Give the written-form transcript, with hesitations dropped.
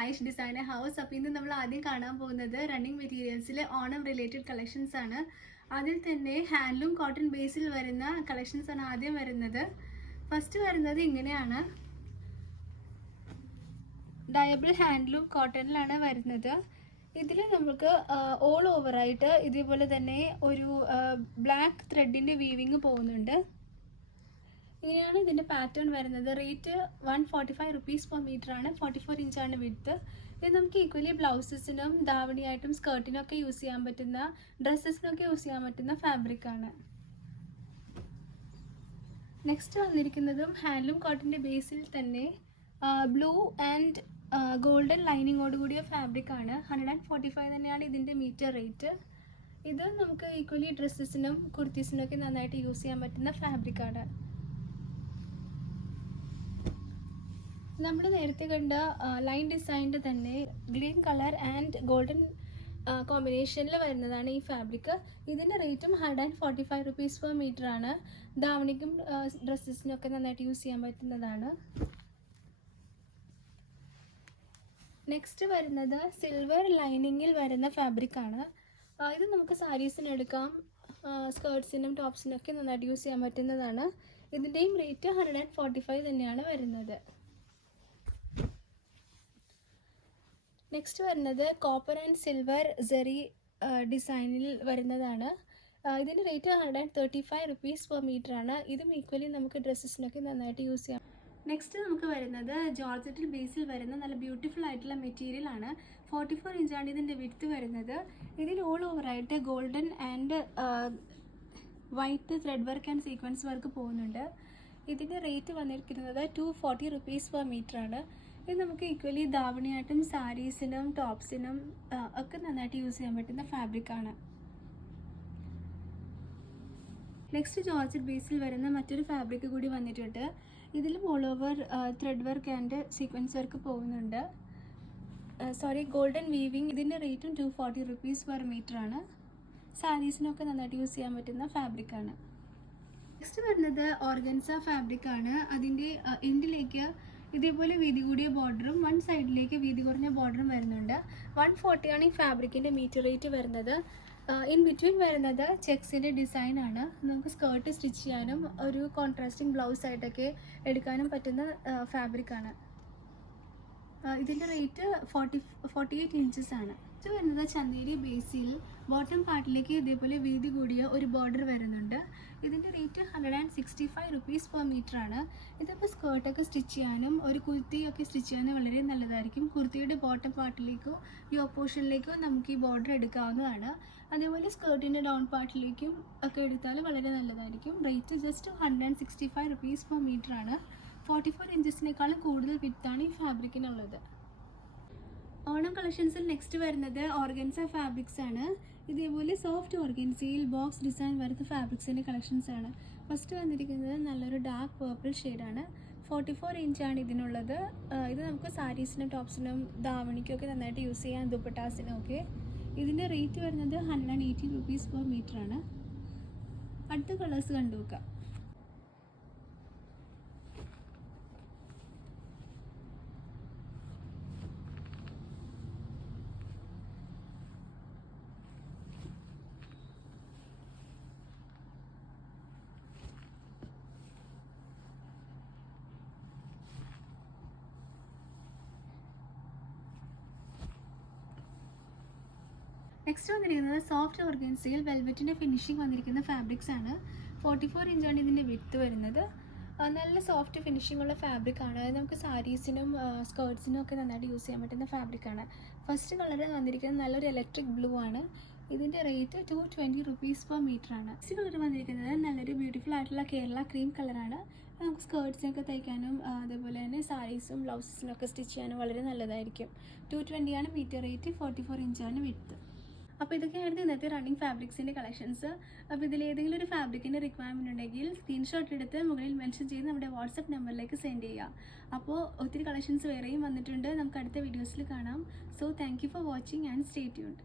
Ayush designer house. അപ്പോൾ ഇന്ന് നമ്മൾ ആദ്യം കാണാൻ പോകുന്നത് റണ്ണിങ് മെറ്റീരിയൽസിലെ ഓണം റിലേറ്റഡ് കളക്ഷൻസ് ആണ്. അതിൽ തന്നെ ഹാൻഡ്ലൂം കോട്ടൺ ബേസിൽ വരുന്ന കളക്ഷൻസ് ആണ് ആദ്യം വരുന്നത്. ഫസ്റ്റ് വരുന്നത് ഇങ്ങനെയാണ്, ഡയബിൾ ഹാൻഡ്ലൂം കോട്ടണിലാണ് വരുന്നത്. ഇതിൽ നമുക്ക് ഓൾ ഓവറായിട്ട് ഇതേപോലെ തന്നെ ഒരു ബ്ലാക്ക് ത്രെഡിൻ്റെ വീവിങ് പോകുന്നുണ്ട്. ഇങ്ങനെയാണ് ഇതിൻ്റെ പാറ്റേൺ വരുന്നത്. റേറ്റ് 145 റുപ്പീസ് പെർ മീറ്റർ ആണ്. 44 ഇഞ്ചാണ് വിഡ്ത്ത്. ഇത് നമുക്ക് ഈക്വലി ബ്ലൗസസിനും ധാവണിയായിട്ടും സ്കേർട്ടിനൊക്കെ യൂസ് ചെയ്യാൻ പറ്റുന്ന, ഡ്രസ്സസിനൊക്കെ യൂസ് ചെയ്യാൻ പറ്റുന്ന ഫാബ്രിക്കാണ്. നെക്സ്റ്റ് വന്നിരിക്കുന്നതും ഹാൻഡ്ലൂം കോട്ടൻ്റെ ബേസിൽ തന്നെ ബ്ലൂ ആൻഡ് ഗോൾഡൻ ലൈനിങ്ങോട് കൂടിയ ഫാബ്രിക്കാണ്. 145 തന്നെയാണ് ഇതിൻ്റെ മീറ്റർ റേറ്റ്. ഇത് നമുക്ക് ഈക്വലി ഡ്രസ്സസിനും കുർത്തീസിനൊക്കെ നന്നായിട്ട് യൂസ് ചെയ്യാൻ പറ്റുന്ന ഫാബ്രിക്കാണ്. നമ്മൾ നേരത്തെ കണ്ട ലൈൻ ഡിസൈനിൻ്റെ തന്നെ ഗ്രീൻ കളർ ആൻഡ് ഗോൾഡൻ കോമ്പിനേഷനിൽ വരുന്നതാണ് ഈ ഫാബ്രിക്. ഇതിൻ്റെ റേറ്റും 145 റുപ്പീസ് പെർ മീറ്റർ ആണ്. ധാവണിക്കും ഡ്രസ്സസിനൊക്കെ നന്നായിട്ട് യൂസ് ചെയ്യാൻ പറ്റുന്നതാണ്. നെക്സ്റ്റ് വരുന്നത് സിൽവർ ലൈനിങ്ങിൽ വരുന്ന ഫാബ്രിക്കാണ്. ഇത് നമുക്ക് സാരീസിന് എടുക്കാം, സ്കേർട്സിനും ടോപ്സിനും ഒക്കെ നന്നായിട്ട് യൂസ് ചെയ്യാൻ പറ്റുന്നതാണ്. ഇതിൻ്റെയും റേറ്റ് 145 തന്നെയാണ് വരുന്നത്. നെക്സ്റ്റ് വരുന്നത് കോപ്പർ ആൻഡ് സിൽവർ സെറി ഡിസൈനിൽ വരുന്നതാണ്. ഇതിൻ്റെ റേറ്റ് 135 റുപ്പീസ് പെർ മീറ്റർ ആണ്. ഇതും ഈക്വലി നമുക്ക് ഡ്രസ്സസിനൊക്കെ നന്നായിട്ട് യൂസ് ചെയ്യാം. നെക്സ്റ്റ് നമുക്ക് വരുന്നത് ജോർജറ്റിൽ ബേസിൽ വരുന്ന നല്ല ബ്യൂട്ടിഫുൾ ആയിട്ടുള്ള മെറ്റീരിയൽ ആണ്. 44 ഇഞ്ചാണ് ഇതിൻ്റെ വിഡ്ത്ത് വരുന്നത്. ഇതിൽ ഓൾ ഓവറായിട്ട് golden and white thread work and sequence work പോകുന്നുണ്ട്. ഇതിൻ്റെ റേറ്റ് വന്നിരിക്കുന്നത് 240 റുപ്പീസ് പെർ മീറ്റർ ആണ്. ഇത് നമുക്ക് ഈക്വലി ധാവണിയായിട്ടും സാരീസിനും ടോപ്സിനും ഒക്കെ നന്നായിട്ട് യൂസ് ചെയ്യാൻ പറ്റുന്ന ഫാബ്രിക്കാണ്. നെക്സ്റ്റ് ജോർജറ്റ് ബേസിൽ വരുന്ന മറ്റൊരു ഫാബ്രിക് കൂടി വന്നിട്ടുണ്ട്. ഇതിലും all over thread work and sequence work പോകുന്നുണ്ട്. Golden weaving. ഇതിൻ്റെ റേറ്റും 240 റുപ്പീസ് പെർ മീറ്റർ ആണ്. സാരീസിനൊക്കെ നന്നായിട്ട് യൂസ് ചെയ്യാൻ പറ്റുന്ന ഫാബ്രിക്കാണ്. നെക്സ്റ്റ് വരുന്നത് ഓർഗൻസ ഫാബ്രിക്കാണ്. അതിൻ്റെ എൻഡിലേക്ക് ഇതേപോലെ വീതി കൂടിയ ബോർഡറും വൺ സൈഡിലേക്ക് വീതി കുറഞ്ഞ ബോർഡറും വരുന്നുണ്ട്. 140 ആണ് ഈ ഫാബ്രിക്കിൻ്റെ മീറ്റർ റേറ്റ് വരുന്നത്. ഇൻ ബിറ്റ്വീൻ വരുന്നത് ചെക്സിൻ്റെ ഡിസൈൻ ആണ്. നമുക്ക് സ്കേർട്ട് സ്റ്റിച്ച് ചെയ്യാനും ഒരു കോൺട്രാസ്റ്റിംഗ് ബ്ലൗസ് ആയിട്ടൊക്കെ എടുക്കാനും പറ്റുന്ന ഫാബ്രിക്കാണ്. ഇതിൻ്റെ റേറ്റ് 48 ഇഞ്ചസ് ആണ്. ഇത് വരുന്നത് ചന്തേരി ബേസിൽ ബോട്ടം പാർട്ടിലേക്ക് ഇതേപോലെ വീതി കൂടിയ ഒരു ബോർഡർ വരുന്നുണ്ട്. ഇതിൻ്റെ റേറ്റ് 165 റുപ്പീസ് പെർ മീറ്റർ ആണ്. ഇതിപ്പോൾ സ്കേർട്ടൊക്കെ സ്റ്റിച്ച് ചെയ്യാനും ഒരു കുർത്തിയൊക്കെ സ്റ്റിച്ച് ചെയ്യാനും വളരെ നല്ലതായിരിക്കും. കുർത്തിയുടെ ബോട്ടം പാർട്ടിലേക്കോ യോ പോർഷനിലേക്കോ നമുക്ക് ഈ ബോർഡർ എടുക്കാവുന്നതാണ്. അതേപോലെ സ്കേർട്ടിൻ്റെ ഡൗൺ പാർട്ടിലേക്കും ഒക്കെ എടുത്താൽ വളരെ നല്ലതായിരിക്കും. Rate just 165 rupees per metre ആണ്. 44 ഇഞ്ചസിനേക്കാളും കൂടുതൽ വിഡ്ത്താണ് ഈ ഫാബ്രിക്കിനുള്ളത്. ഓണം കളക്ഷൻസിൽ നെക്സ്റ്റ് വരുന്നത് ഓർഗൻസ ഫാബ്രിക്സ് ആണ്. ഇതേപോലെ സോഫ്റ്റ് ഓർഗൻസയിൽ ബോക്സ് ഡിസൈൻ വരുന്ന ഫാബ്രിക്സിൻ്റെ കളക്ഷൻസ് ആണ്. ഫസ്റ്റ് വന്നിരിക്കുന്നത് നല്ലൊരു ഡാർക്ക് പേർപ്പിൾ ഷെയ്ഡാണ്. 44 ഇഞ്ചാണ് ഇതിനുള്ളത്. ഇത് നമുക്ക് സാരീസിനും ടോപ്സിനും ധാവണിക്കും ഒക്കെ നന്നായിട്ട് യൂസ് ചെയ്യാം, ദുപ്പട്ടാസിനും ഒക്കെ. ഇതിൻ്റെ റേറ്റ് വരുന്നത് 180 റുപ്പീസ് പെർ മീറ്റർ ആണ്. അടുത്ത കളേഴ്സ് കണ്ടു നോക്കാം. നെക്സ്റ്റ് വന്നിരിക്കുന്നത് സോഫ്റ്റ് ഓർഗൻസയിൽ വെൽവെറ്റിൻ്റെ ഫിനിഷിംഗ് വന്നിരിക്കുന്ന ഫാബ്രിക്സ് ആണ്. 44 ഇഞ്ചാണ് ഇതിൻ്റെ വിഡ്ത്ത് വരുന്നത്. നല്ല സോഫ്റ്റ് ഫിനിഷിംഗ് ഉള്ള ഫാബ്രിക്കാണ്. നമുക്ക് സാരീസിനും സ്കേർട്സിനും ഒക്കെ നന്നായിട്ട് യൂസ് ചെയ്യാൻ പറ്റുന്ന ഫാബ്രിക്കാണ്. ഫസ്റ്റ് കളർ വന്നിരിക്കുന്നത് നല്ലൊരു ഇലക്ട്രിക് ബ്ലൂ ആണ്. ഇതിൻ്റെ റേറ്റ് 220 റുപ്പീസ് പെർ മീറ്റർ ആണ്. നെക്സ്റ്റ് കളർ വന്നിരിക്കുന്നത് നല്ലൊരു ബ്യൂട്ടിഫുൾ ആയിട്ടുള്ള കേരള ക്രീം കളറാണ്. നമുക്ക് സ്കേർട്സിനൊക്കെ തയ്ക്കാനും അതേപോലെ തന്നെ സാരീസും ബ്ലൗസസിനൊക്കെ സ്റ്റിച്ച് ചെയ്യാനും വളരെ നല്ലതായിരിക്കും. 220 ആണ് മീറ്റർ റേറ്റ്. 44 ഇഞ്ചാണ് വിഡ്ത്ത്. അപ്പോൾ ഇതൊക്കെയായിരുന്നു ഇന്നത്തെ റണ്ണിങ് ഫാബ്രിക്സിൻ്റെ കളക്ഷൻസ്. അപ്പോൾ ഇതിലേതെങ്കിലും ഒരു ഫാബ്രിക്കിൻ്റെ റിക്വയർമെൻറ്റ് ഉണ്ടെങ്കിൽ സ്ക്രീൻഷോട്ട് എടുത്ത് മുകളിൽ മെൻഷൻ ചെയ്ത് നമ്മുടെ വാട്സപ്പ് നമ്പറിലേക്ക് സെൻഡ് ചെയ്യുക. അപ്പോൾ ഒത്തിരി കളക്ഷൻസ് വേറെയും വന്നിട്ടുണ്ട്. നമുക്ക് അടുത്ത വീഡിയോസിൽ കാണാം. So thank you for watching and stay tuned.